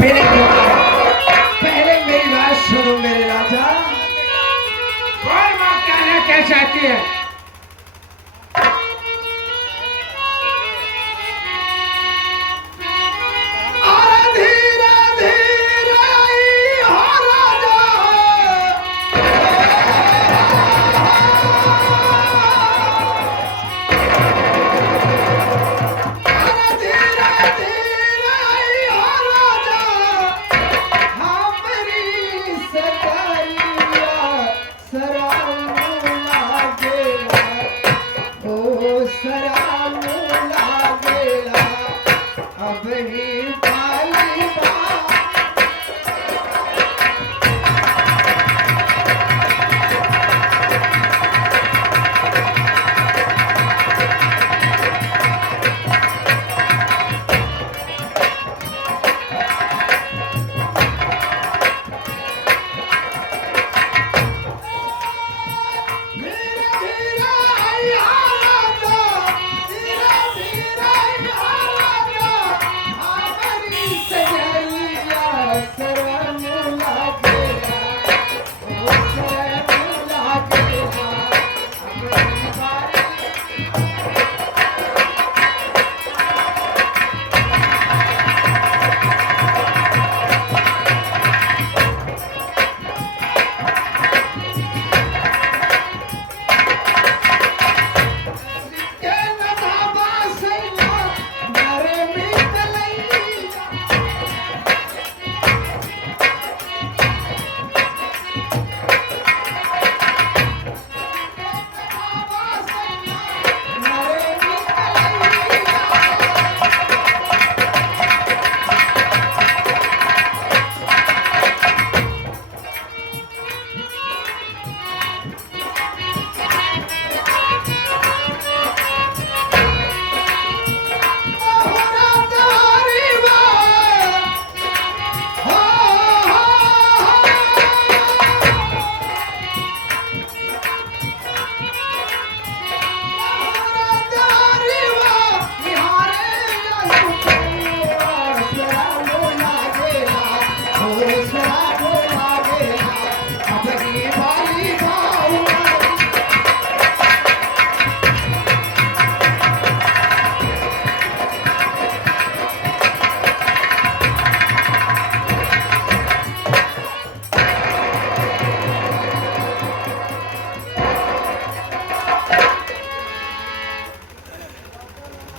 पहले मेरी बात सुनो मेरे राजा। और माँ कहना क्या चाहती है?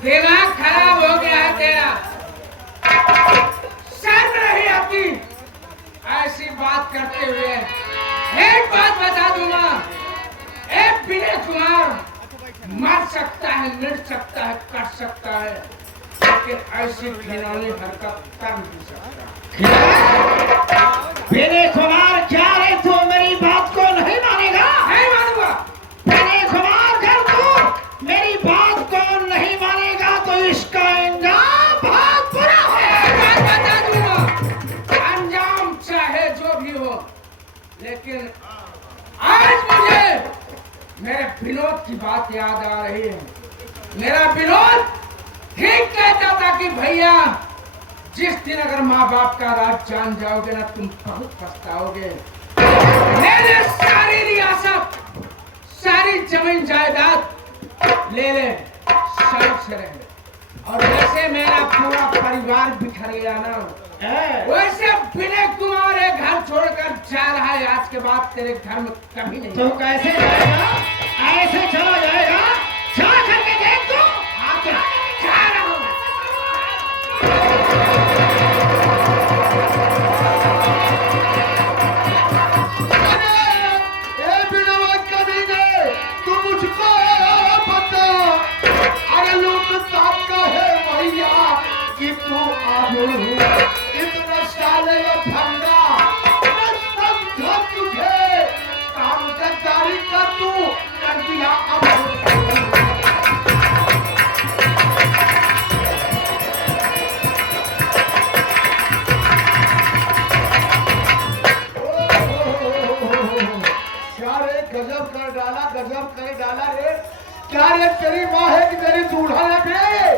दिमाग खराब हो गया है तेरा। शर्म नहीं आती ऐसी बात करते हुए। एक बात बता दूंगा, एक विनय कुमार मर सकता है, मिट सकता है, कट सकता है, लेकिन ऐसी घिनौनी हरकत कर नहीं सकता। विनय कुमार क्या रे, तू मेरी बात को नहीं मानेगा? नहीं मानूंगा। विनय कुमार कर तू मेरी बात को नहीं मानेगा तो इसका अंजाम बहुत बुरा है। बात बता दूंगा, अंजाम चाहे जो भी हो, लेकिन आज मुझे मेरे विनोद की बात याद आ रही है। मेरा विनोद ठीक कहता था कि भैया जिस दिन अगर माँ बाप का राज जान जाओगे ना, तुम बहुत पछताओगे। मैंने सारी रियासत, सारी जमीन जायदाद ले ले, शौक से रहे, और वैसे मेरा पूरा परिवार बिखर गया ना, वैसे विनय कुमार एक घर छोड़कर जा रहा है। आज के बाद तेरे घर में कभी नहीं। तो कैसे जाएगा? ऐसे चला जाएगा? जा करके देख तू। आके जा रहा हूँ। इतना साले भंगा समझो तुझे काम गद्दारी का तू कर दिया। अब क्या रे, गजब कर डाला रे। क्या रे, तेरी माँ है कि तेरी दूल्हा है बे?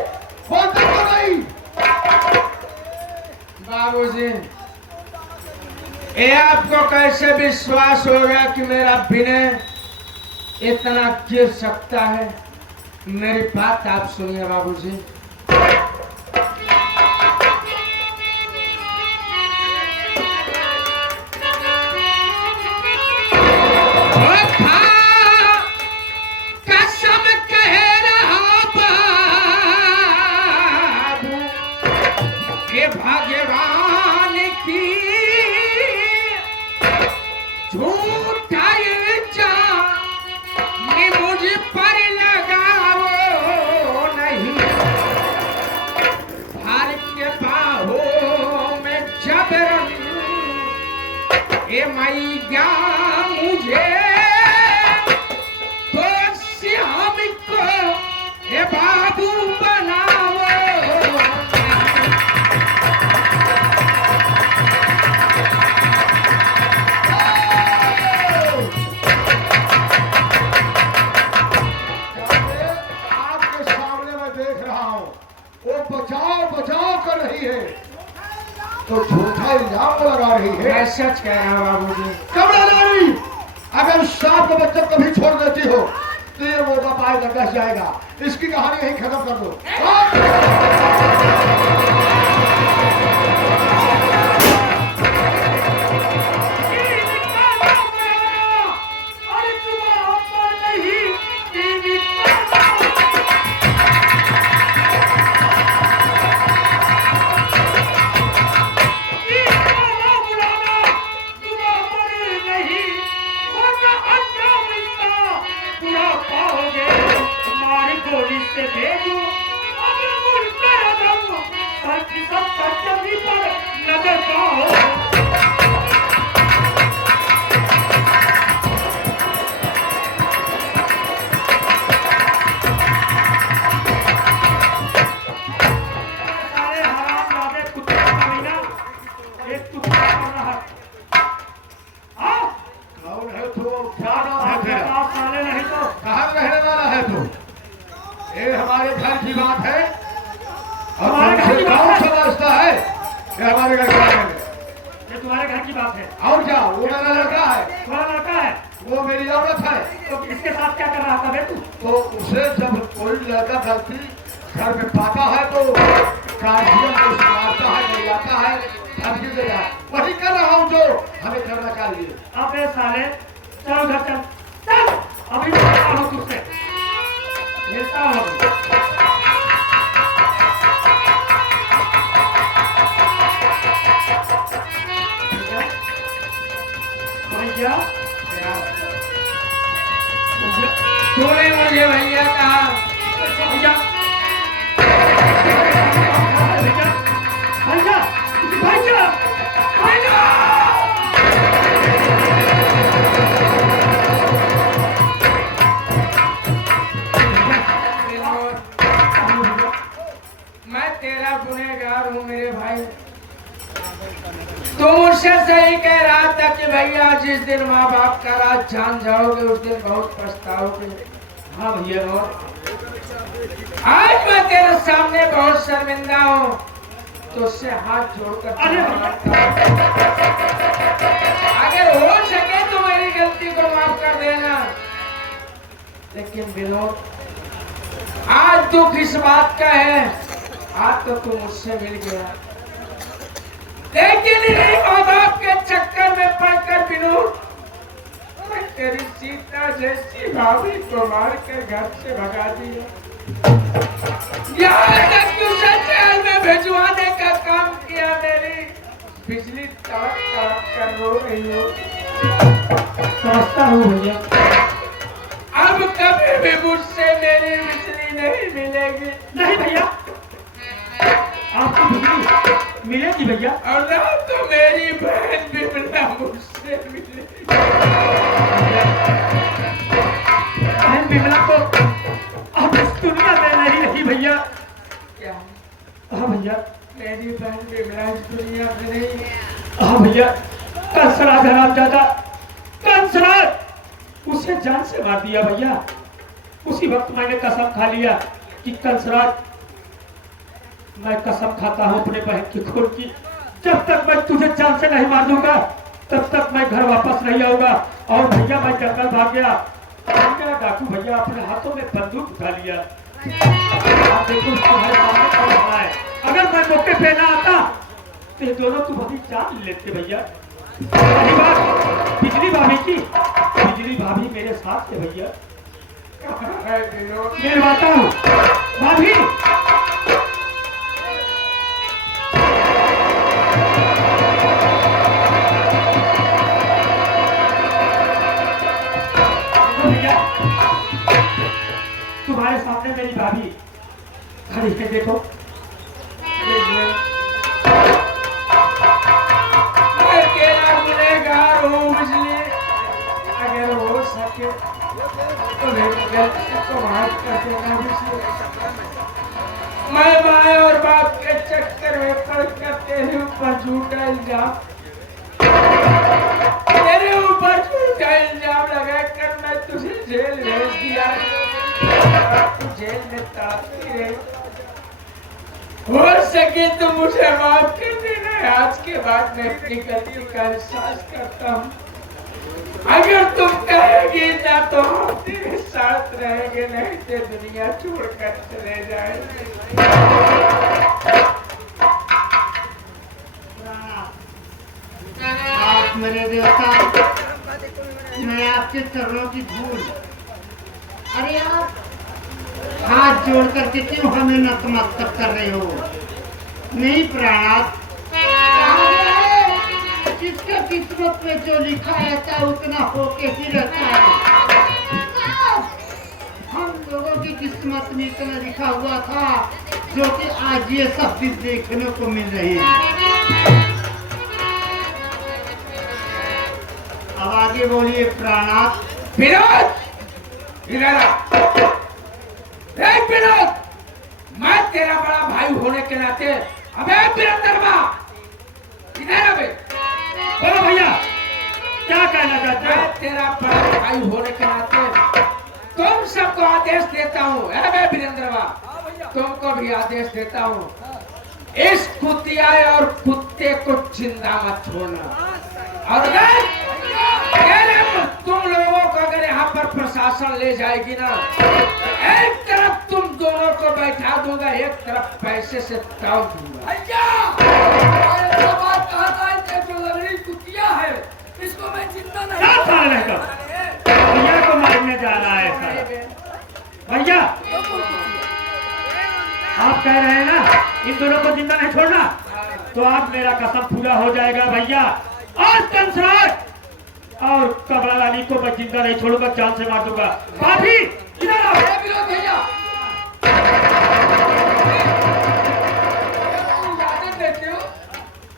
बोलते तो नहीं। बाबूजी, ये आपको कैसे विश्वास होगा कि मेरा विनय इतना गिर सकता है? मेरी बात आप सुनिए बाबूजी। कसम कह रहा बाबू के भगवान की झूठा इल्जाम मुझ पर लगाओ नहीं। भारत के बाहों में जबरन ये मैया मुझे तो श्याम को ये बाबू बनाओ। बचाओ बचाओ कर रही है तो झूठा इल्जाम लगा रही है। मैं सच कह रहा हूँ बाबूजी। कमला नारी, अगर सांप को बच्चा कभी छोड़ देती हो तो ये मौका पाएगा, डस जाएगा। इसकी कहानी यहीं खत्म कर दो। हमारे घर की बात है और तुमसे कौन समझता है कि हमारे घर की बात है? ये तुम्हारे घर की बात है। और क्या, वो मेरा लड़का है, तुम्हारा लड़का है, वो मेरी औरत है। तो इसके साथ क्या कर रहा था बे तू? तो उसे जब कोई लड़का गलती घर में पाता है तो गार्जियन को सुनाता है, मिलाता है, धमकी देता है। वही कर रहा हूँ जो हमें करना चाहिए। अबे साले, चल उधर चल, चल। अभी मिलता हूँ तुझसे, मिलता हूँ। भैया, तूने मुझे भैया कहा। भैया, भैया, भैया, भैया, भैया। मैं तेरा गुनहगार हूँ मेरे भाई। तुम मुझसे सही कह रहा था कि भैया जिस दिन माँ बाप का राज जान जाओगे उस दिन बहुत पछताओगे। हाँ भैया, और आज मैं तेरे सामने बहुत शर्मिंदा हूँ, तो उससे हाथ जोड़कर अरे अगर हो सके तो मेरी गलती को माफ कर देना। लेकिन विनोद, आज दुख इस बात का है, आज तो तू मुझसे मिल गया, लेकिन इन्हीं माँ बाप के चक्कर में पड़कर विनोद मैं तेरी सीता जैसी भाभी को मारकर घर से भगा दिया। यहाँ तक कि उसे जेल में भिजवाने का काम किया। मेरी बिजली तड़क तड़क कर रो रही हो। समझता हूँ भैया। अब कभी भी मुझसे मेरी बिजली नहीं मिलेगी। नहीं भैया, आपको बिजली मिलेगी भैया। और ना तो मेरी बहन बिमला मुझसे मिलेगी। बहन बिमला तो अब इस दुनिया में नहीं रही भैया। क्या? हाँ भैया, मेरी बहन बिमला इस दुनिया में नहीं। हाँ भैया, कंसराज हरामजादा, कंसराज उसे जान से मार दिया भैया। उसी वक्त मैंने कसम खा लिया कि कंसराज, मैं कसम खाता हूँ अपने बहन की खून की, जब तक मैं तुझे जान से नहीं मार दूंगा तब तक मैं घर वापस नहीं आऊंगा। और भैया मैं जंगल भाग गया, मेरा डाकू भैया अपने हाथों में बंदूक उठा लिया। आप देखो तुम्हारे सामने कौन खड़ा है। अगर मैं मौके पे ना आता तो ये दोनों तुम्हारी जान लेते भैया। पहली बात बिजली भाभी की, बिजली भाभी मेरे साथ है भैया। मैं आता हूँ भाभी। भैया तुम्हारे सामने मेरी भाभी खड़ी है, देखो। मैं तेरा गुनहगार हूँ बिजली, अगर हो सके तो मेरी गलती को माफ कर देना बिजली। मैं माँ और बाप के चक्कर में पड़कर तेरे ऊपर झूठा इल्जाम लगाकर मैं तुझे जेल भेज दिया। तू जेल में तड़पती रही। हो सके तो मुझे माफ कर देना। आज के बाद मैं अपनी गलती का एहसास करता हूँ। अगर तुम कहेगी ना तो हम तेरे साथ रहेंगे, नहीं तो दुनिया छोड़कर चले जाएंगे। आप मेरे देवता, मैं आपके चरणों की धूल। अरे आप हाथ जोड़ करके क्यों हमें नतमस्तक कर रहे हो? नहीं प्राणात, जिसका किस्मत में जो लिखा रहता है उतना होके ही रहता है। हम लोगों की किस्मत में इतना लिखा हुआ था जो कि आज ये सब चीज देखने को मिल रही है। अब आगे बोलिए प्राणात। विनोद, इधर आ। विनोद, मैं तेरा बड़ा भाई होने के नाते, अबे वीरेंद्रमा, इधर अबे। बोलो भैया क्या कहना चाहते हो? मैं तेरा बड़ा भाई होने के नाते तुम सबको आदेश देता हूँ। अबे वीरेंद्रमा, तुमको भी आदेश देता हूँ, इस कुतिया और कुत्ते को जिंदा मत छोड़ना। और अगर तुम लोगों को अगर यहाँ पर प्रशासन ले जाएगी ना, एक तरफ तुम दोनों को बैठा दूंगा, एक तरफ पैसे से ताव दूंगा। बात कहा था, जो लंगड़ी कुतिया है इसको मैं जिंदा नहीं भैया को मारने जा रहा है सर। भैया आप कह रहे हैं ना इन दोनों को जिंदा नहीं छोड़ना, तो आज मेरा कसम पूरा हो जाएगा भैया। आज कंसराट और कबला रानी को मैं जिंदा नहीं छोड़ूंगा, जान से मार दूंगा। भाभी इधर आओ। भैया देते हो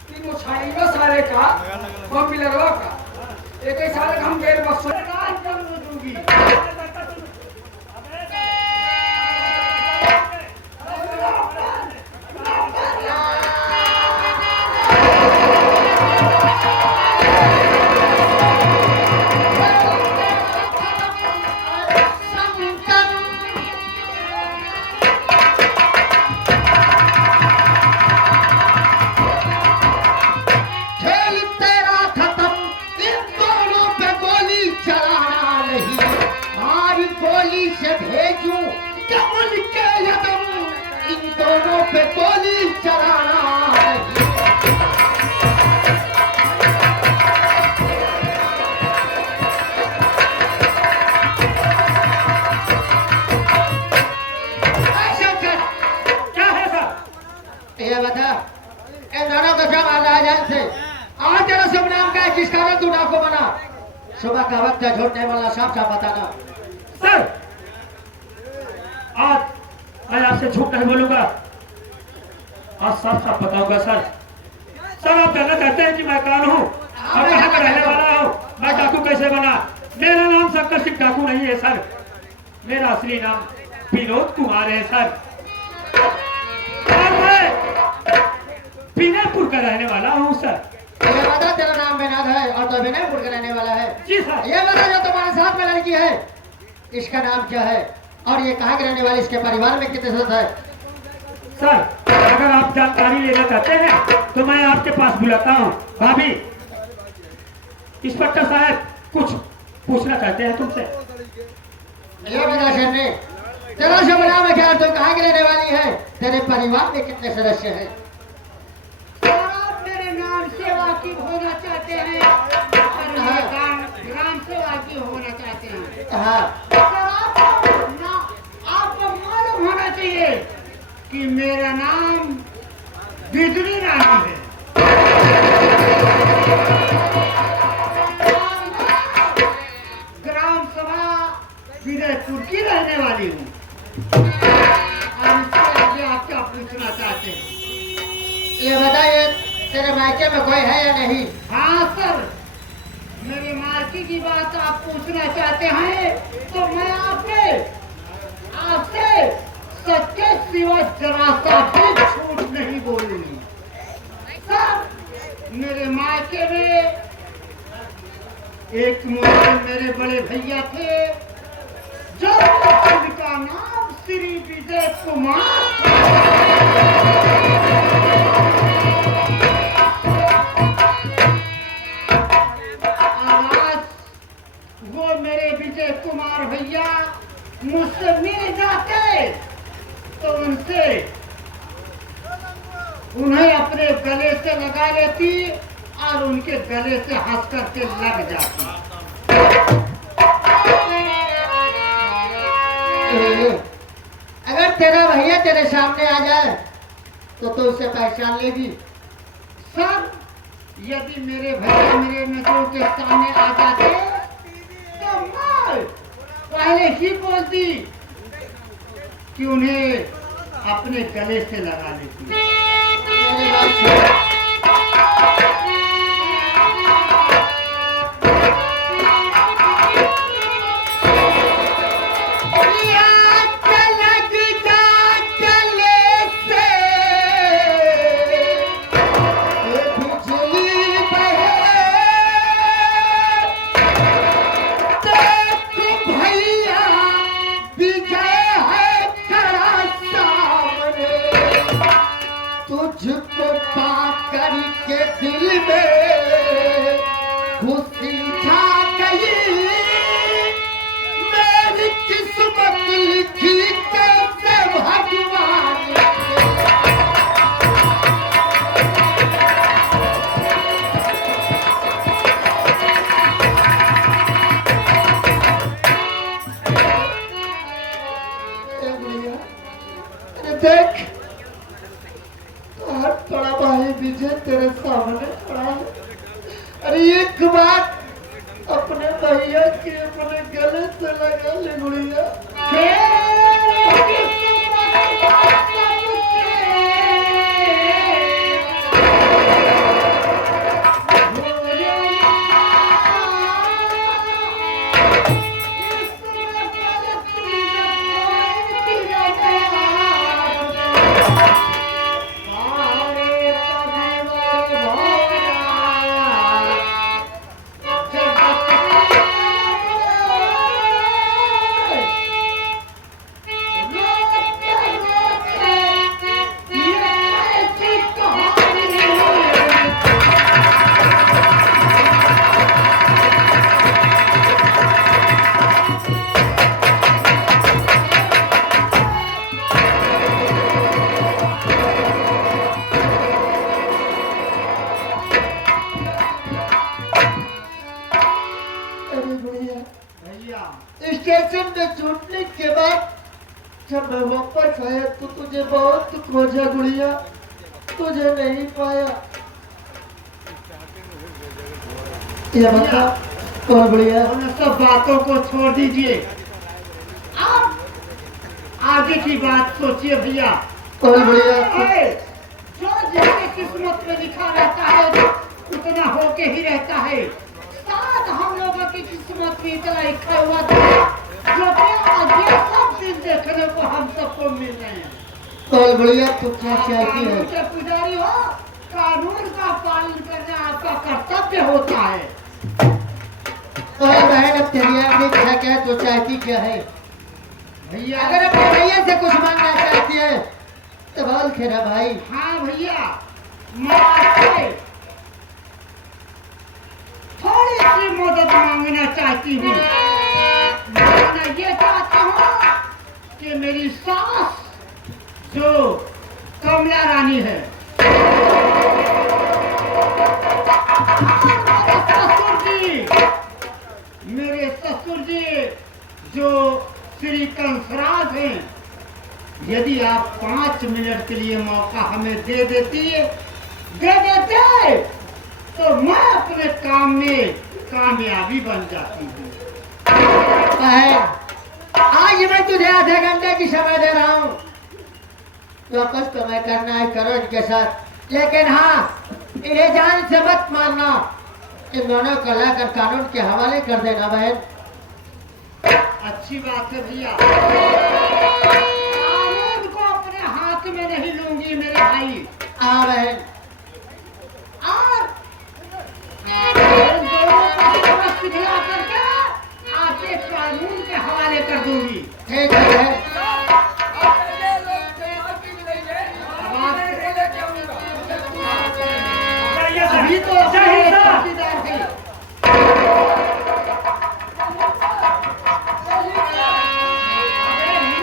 कि मुछाएगा सारे का वो भी लगवा का एक ही सारे हम गेर बस दूंगी। पे गोली चलाना क्या है सर? ये बता, इन दोनों को सब आजाद से आज तेरा शुभ नाम क्या है? किस कारण तू डाकू बना? सुबह का वक्त है, झूठने वाला साफ साफ बताना। सर आज मैं आपसे झूठ नहीं बोलूंगा, आज साफ साफ बताऊंगा सर। सर आप जानना चाहते हैं कि मैं कौन हूँ और कहाँ का रहने वाला हूँ? मैं डाकू कैसे बना? मेरा नाम शंकर सिंह डाकू नहीं है सर, मेरा असली नाम विनोद कुमार है सर। और मैं विनयपुर का रहने वाला हूँ सर। ये बता, तेरा नाम विनोद है और तो विनयपुर का रहने वाला है? जी सर। ये बता, जो तुम्हारे साथ में लड़की है इसका नाम क्या है और ये कहाँ के रहने वाले, इसके परिवार में कितने सदस्य है? सर अगर आप जानकारी लेना चाहते हैं तो मैं आपको के पास बुलाता हूँ। भाभी, इंस्पेक्टर साहब कुछ पूछना चाहते हैं तुमसे। ये बता शर्रे, तेरा शबना में क्या तुम कहाँ के रहने वाली है? तेरे परिवार में कितने सदस्य हैं? आप मेरे नाम से वाकिफ होना चाहते हैं और ग्राम से वाकिफ होना चाहते हैं। हाँ। आपको मालूम होना चाहिए कि मेरा नाम बिजली रानी है। ग्राम सभा विजयपुर की रहने वाली हूँ। और इससे आगे आप क्या पूछना चाहते हैं? ये बताइए, तेरे मायके में कोई है या नहीं? हाँ सर, मेरे मायके की बात आप पूछना चाहते हैं तो मैं आपसे सच्चे सिवा जरा सा भी झूठ नहीं बोलूंगी। सर, मेरे मायके में एक मुझे मेरे बड़े भैया थे जो जिनका नाम श्री विजय कुमार आज वो मेरे विजय कुमार भैया मुझसे मिल जाते तो उन्हें अपने गले से लगा लेती और उनके गले से हंस करके लग जाती। अगर तेरा भैया तेरे सामने आ जाए तो उसे पहचान लेगी? सर, यदि मेरे भैया मेरे नजरों के सामने आ जाते तो मैं पहले ही बोलती कि उन्हें अपने गले से लगा लेती। मेरी बात सुनो। तुझको पाकर के दिल में खुशी छा गई, मेरी किस्मत लिखी कैसे भगवान देख, बड़ा भाई विजय तेरे सामने खड़ा है। अरे एक बात अपने भैया के अपने गले से लगा ले गुड़िया। स्टेशन में छूटने के बाद जब मैं वापस आया तो तुझे बहुत खोजा गुड़िया, तुझे नहीं पाया। ये बता कौन गुड़िया? उन सब बातों को छोड़ दीजिए, आप आगे की बात सोचिए भैया। कौन गुड़िया? जो जिसके किस्मत में लिखा रहता है उतना होके ही रहता है। शायद हम लोगों की किस्मत में इतना लिखा हुआ था जो कि आगे सब दिन देखने को हम सबको मिल रहे हैं। तो बढ़िया, तू क्या चाहती है? मुझे पुजारी हो, कानून का पालन करना आपका कर्तव्य होता है। तो बहन, अब तेरी आगे क्या तो चाहती क्या है? भैया, अगर अपने भैया से कुछ मांगना चाहती है तो बोल खेरा भाई। हाँ भैया, मैं आपसे चाहती हूँ, मैं ये चाहती हूँ कि मेरी सास जो कमला रानी है मेरे ससुर जी जो श्री कंसराज हैं, यदि आप 5 मिनट के लिए मौका हमें दे देते तो मैं अपने काम में कामयाबी बन जाती हूँ। आज मैं तुझे आधे घंटे की समय दे रहा हूँ, जो कुछ तुम्हें करना है करो इनके साथ, लेकिन हाँ इन्हें जान से मत मारना। इन दोनों को लाकर कानून के हवाले कर देना बहन। अच्छी बात है भैया, कानून को अपने हाथ में नहीं लूंगी मेरे भाई। हाँ बहन, और इन दोनों को सबक सिखला करके आपके कानून के हवाले कर दूंगी। ठीक है बहन। अभी तो चौकीदार थे।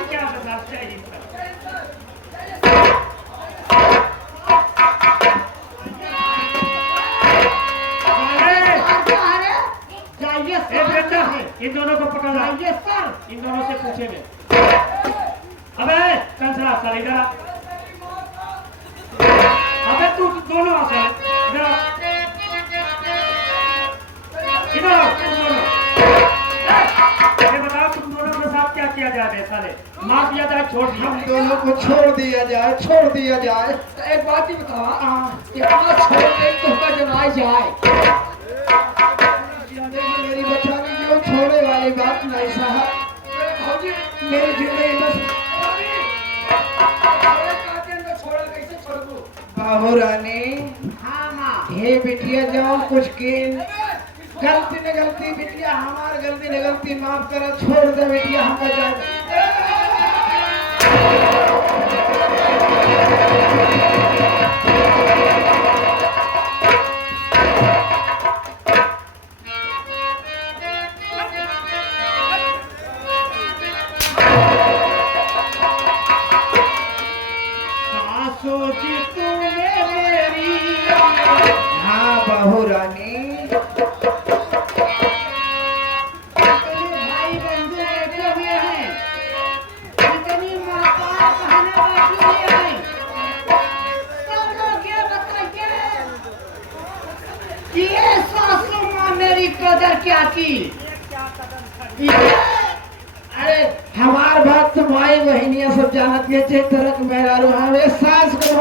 क्या बताते हैं इनका? जाइए ए बेटा, इन दोनों को पकड़ ला। जाइए सर। इन दोनों से पूछेंगे। अबे कंसरा साले इधर आ। अबे तू दोनों आ साले इधर आ। इधर आओ तुम दोनों। ये बताओ तुम दोनों के साथ क्या किया जाए साले? मार दिया जाए, छोड़ दिया? हम दोनों को छोड़ दिया जाए, छोड़ दिया जाए। एक बात ही बताओ, कितना छोड़ दे तो जमाई जाए। जिंदगी मेरी बचाने की वो छोड़े वाली बात नहीं साहब। मेरी जिंदगी बस बाबू रानी। हाँ माँ। हे बिटिया जो कुछ की गलती न गलती बिटिया, हमार गलती न गलती माफ करो, छोड़ दे बिटिया हम सोची तूने मेरी। हाँ बहू रानी। इतने भाई बंधु बैठे हुए हैं, इतनी माता बहनें बैठी हुई हैं, सब लोग ये बताइए कि ये सासू माँ मेरी कदर क्या की? अरे हमार बात तो भाई बहनिया सब जानत के चे तरक मेरा रुहावे सास को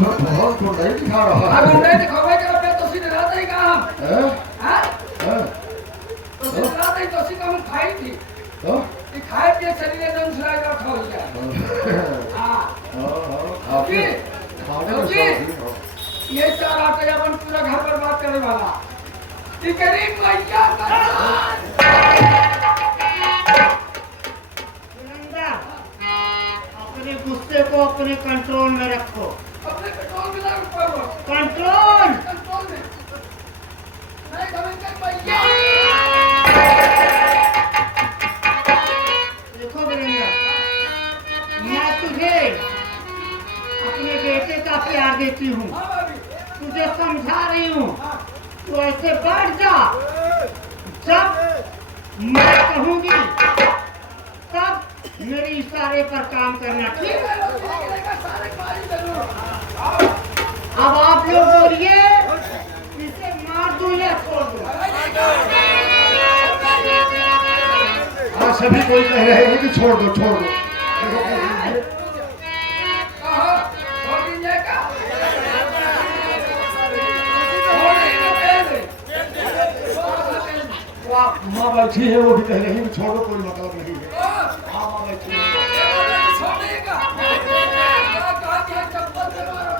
बहुत तो नहीं दिखा रहा अब है। उन्हें दिखावे के रुपए तो सीधे रहते ही कहा हम हैं? हाँ? हैं? तो सीधे रहते ही तो सीधे हम खाई थी तो? कि खाए पिए शरीर एकदम सुराई का खा हो जाए हाँ खाने खाने में शौकीन हो। ये चार आटे अपन पूरा घर बर्बाद करने वाला कि गरीब मैया सुनंदा, अपने गुस्से को अपने कंट्रोल में रखो। अपने पेट्रोल मिला करो कंट्रोल। कंट्रोल में नहीं कमेंगे मैया देखो वीरेंद्र, मैं तुझे अपने बेटे का प्यार देती हूँ, हाँ भाभी तुझे समझा रही हूँ, तू ऐसे बैठ जा। जब मैं कहूँगी तब मेरे इशारे पर काम करना, ठीक है? सारे पानी जरूर अब आप लोग बोलिए, इसे मार दूं या छोड़ दूं? हाँ सभी कोई कह रहे हैं कि छोड़ दो छोड़ दो। कहा छोड़ दीजिए का छोड़ दीजिए पहले वो आप माँ बैठी है वो भी कह रही है कि छोड़ दो कोई मतलब नहीं है। हाँ माँ बैठी है। छोड़ेगा क्या कहा कि चप्पल से मारो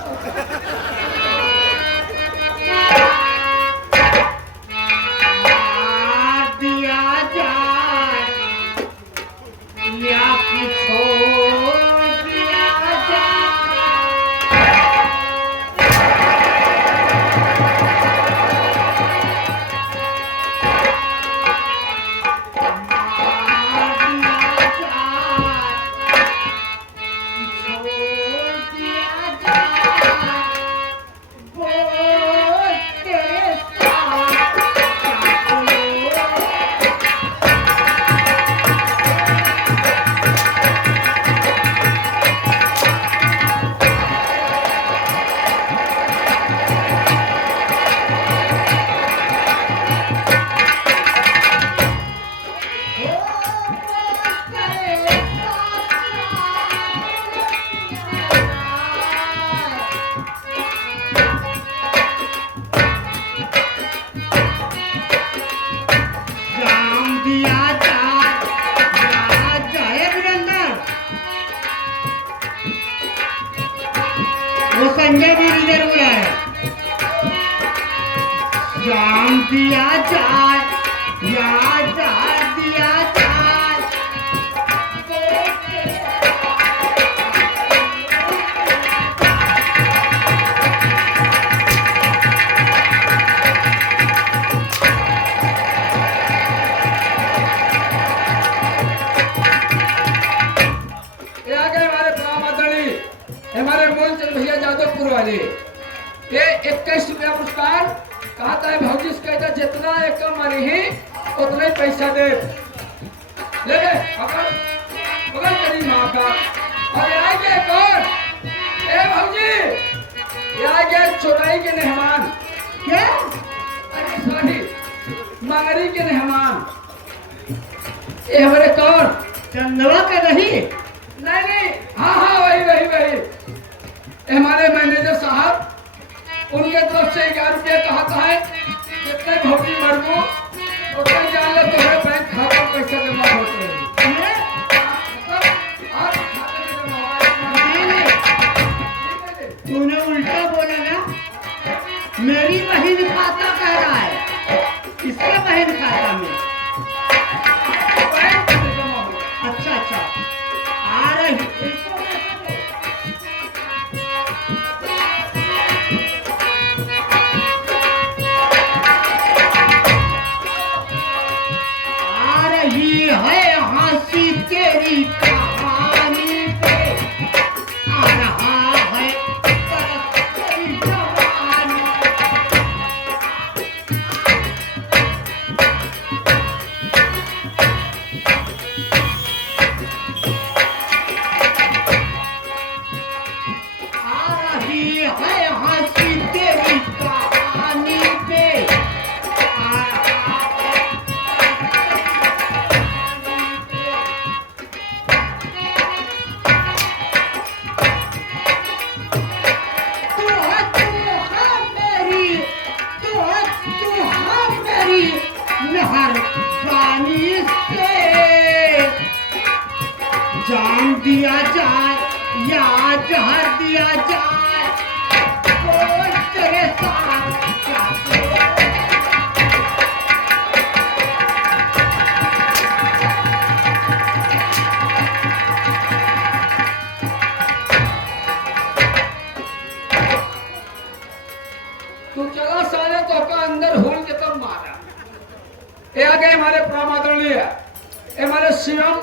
मार दिया जाए या कि छोड़ दिया जाए? मार दिया जाए कि छोड़ दिया जाए? बोल तेरे साथ क्या बोलो? जाम दिया जाए वीरेंद्र। वो संजय भी रिजर्व है। जाम दिया जाए या दिया जाए? ये आ गए हमारे प्रणाम आदरणीय हमारे मूलचंद भैया जादवपुर वाले ये 21 रुपया पुरस्कार कहता है भौजी से कहता जितना एक मरी ही उतना ही पैसा दे ले ले पकड़ पकड़ तेरी माँ का और ये आ गया कौन ए भौजी ये आ गया चौड़ाई के मेहमान क्या? अरे सॉरी मंगरी के मेहमान ये हमारे कौन चंदवा का नहीं? नहीं नहीं हाँ हाँ वही वही वही ये हमारे मैनेजर साहब उनके तरफ से 11 रुपये कहता है जितने भौजी मरबो उतने जान ले तुम्हारे बैंक खाते में पैसा जमा होते हैं हमने? आप खाते में जमा होगा नहीं, नहीं, ठीक है जी तूने उल्टा बोला ना। मेरी बहन खाता कह रहा है, इसका बहन खाता में। बैंक में जमा होगा अच्छा अच्छा, आ रही। आ रही है हंसी तेरी कहानी पे, आ रहा है तरस तेरी जवानी। दिया जाए या जहर दिया जाए, बोल तेरे साथ क्या करूं? तू चला साले तो का अंदर होल के तब मारा। ये आ गए हमारे परम आदरणीय हमारे सीएम